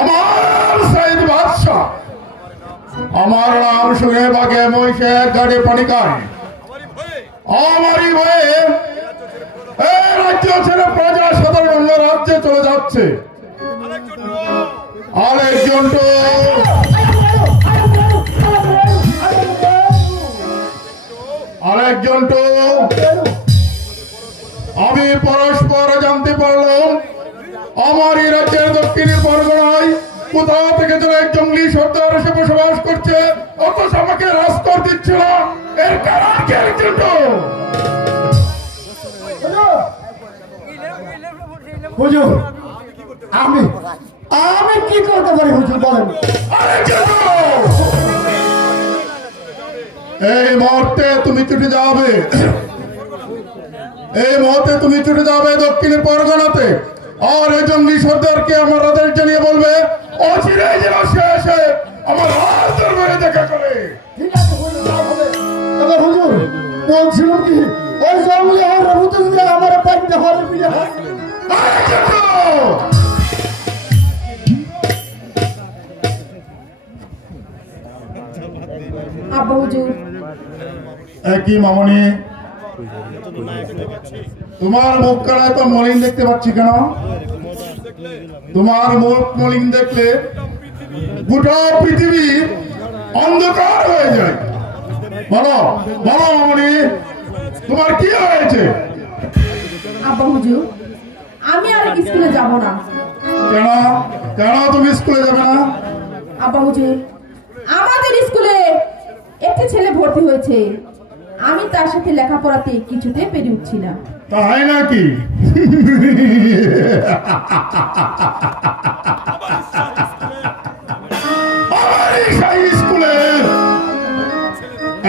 আমার সাইদ বাদশাহ, আমার নাম শুনে বাঘে মহিষে গাড়ে পানি খায়। আমারই ভয়ে এই রাজ্য ছেড়ে প্রজা সাধারণ অন্য রাজ্যে চলে যাচ্ছে। আরেকজন আমি পরস্পর জানতে পারলাম আমার এই রাজ্যের দক্ষিণী পরগনায় কোথাও থেকে যেন এক জঙ্গলি সর্দার এসে বসবাস করছে, অথচ আমাকে রাজকর দিচ্ছে না। এর কারণ কি? হুজুর, আমি কি করতে পারি হুজুর বলেন? এই মুহূর্তে তুমি ছুটে যাবে, এই মুহূর্তে তুমি ছুটে যাবে দক্ষিণী পরগনাতে, আর এই জঙ্গলি সর্দারকে আমার আদেশ জানিয়ে বলবে অচিরেই যেন সে এসে আমার রাজ দরবারে দেখা করে। ঠিক আছে হুজুর, তবে হুজুর বলছিলাম কি ওই জঙ্গলি হওয়ার ভূত যদি আমার পাইতে হরে বিয়ে হয়। আব্বা হুজুর। কি মামনি, তোমার মুখ কানায় তো মলিন দেখতে পাচ্ছি কেন? তোমার মুখ মলিন দেখলে গোটা পৃথিবী অন্ধকার হয়ে যায়। বলো বলো মামনি, তোমার কি হয়েছে? আব্বা হুজুর, আমি আর স্কুলে যাব না। কেন কেন তুমি স্কুলে যাবে না? আব্বা হুজুর, আমাদের স্কুলে একটি ছেলে ভর্তি হয়েছে, আমি তার সাথে লেখাপড়াতে কিছুতে পেরে উঠছি না। তাই নাকি? স্কুলে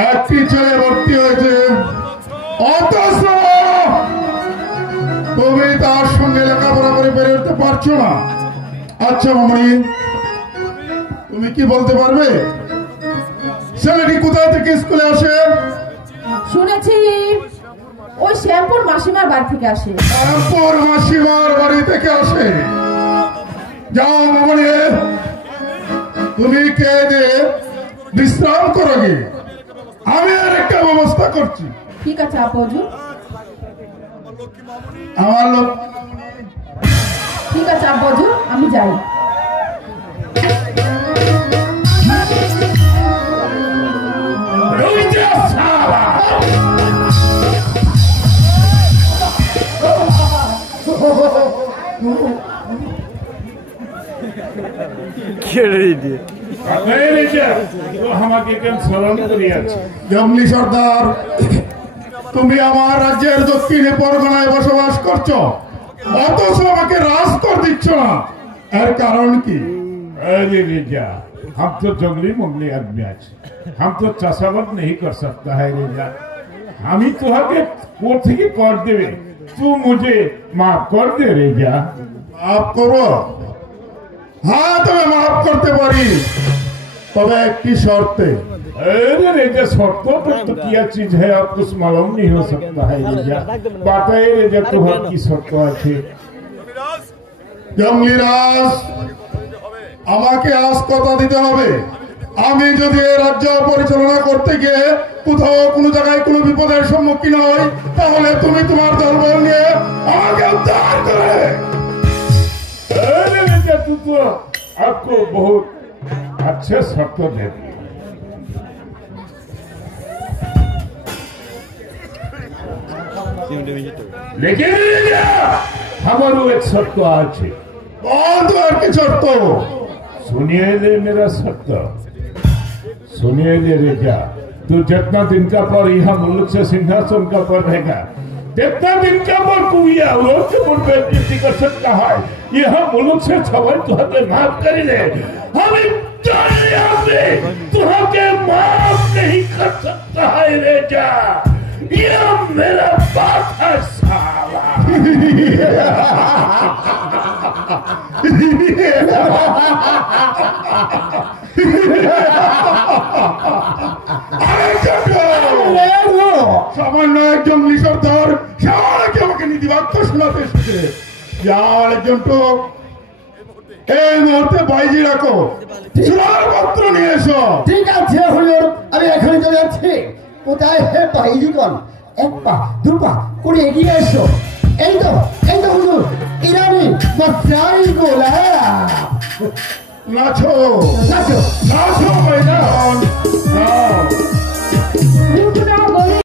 একটি ছেলে ভর্তি হয়েছে, অথচ তুমি তার সঙ্গে লেখাপড়া করে বেড়ে উঠতে পারছো না। আচ্ছা মামনি, তুমি কি বলতে পারবে ছেলেটি কোথা থেকে স্কুলে আসে? শুনেছি ওই শ্যামপুর মাসিমার বাড়ি থেকে আসে। শ্যামপুর মাসিমার বাড়ি থেকে আসে? যাও মামনি, তুমি কে দে বিশ্রাম করো গে, আমি আর একটা ব্যবস্থা করছি। ঠিক আছে আব্বা হুজুর। আমার লোক ঠিক আছে আব্বা হুজুর, আমি যাই। জঙ্গলি সর্দার, তুমি আমার রাজ্যের দক্ষিণে পরগনায় বসবাস করছো, অথচ আমাকে রাজকর দিচ্ছ না। এর কারণ কি? हम तो जंगली मंगली आदमी आज, हम तो चाषाबाद नहीं कर सकता है रेजा। हम ही तुहके कोठी की कर देवे, तू मुझे माफ कर दे रेजा। माफ करो? हाँ, तुम्हें माफ करते पारी, तबे की शर्ते। अरे रेजा, शर्तों पर तो क्या चीज है आप कुछ मालूम नहीं हो सकता है रेजा। बताइए रेजा, तुहर की शर्त है? জঙ্গলি রাজ, আমাকে আজ কথা দিতে হবে, আমি যদি এই রাজ্য পরিচালনা করতে গিয়ে কোথাও কোনো জায়গায় কোনো বিপদের সম্মুখীন হই, তাহলে তুমি তোমার দলবল নিয়ে আমাকে উদ্ধার করে। तू तो आपको बहुत अच्छे शर्त दे दिए, लेकिन हमारो एक शर्त आज है। और की शर्त? सुनिए ले मेरा शर्त, सुनिए ले रेजा। तू जितना दिन का पर यहाँ मुल्क से सिंहासन का पर रहेगा, जितना दिन का पर तू बेइज्जती कर सकता है। यहाँ मुल्क से छवल तुहके माफ कर दे, हम तुहके माफ नहीं कर सकता है रेजा। ये मेरा बाप है साला। সামান্য একজন নিঃসর্দার সবাইকে আমাকে নীতিবাক্য শোনাতে এসেছে। যার একজন তো এই মুহূর্তে বাইজি রাখো, চূড়ার পত্র নিয়ে এসো। ঠিক আছে হুজুর, আমি এখনই চলে যাচ্ছি। কোথায় হে বাইজিগণ, এক পা দু পা করে এগিয়ে এসো। এই তো হুজুর, ইরানি বস্ত্রাই গোলা। নাচো নাচো নাচো ভাইজান।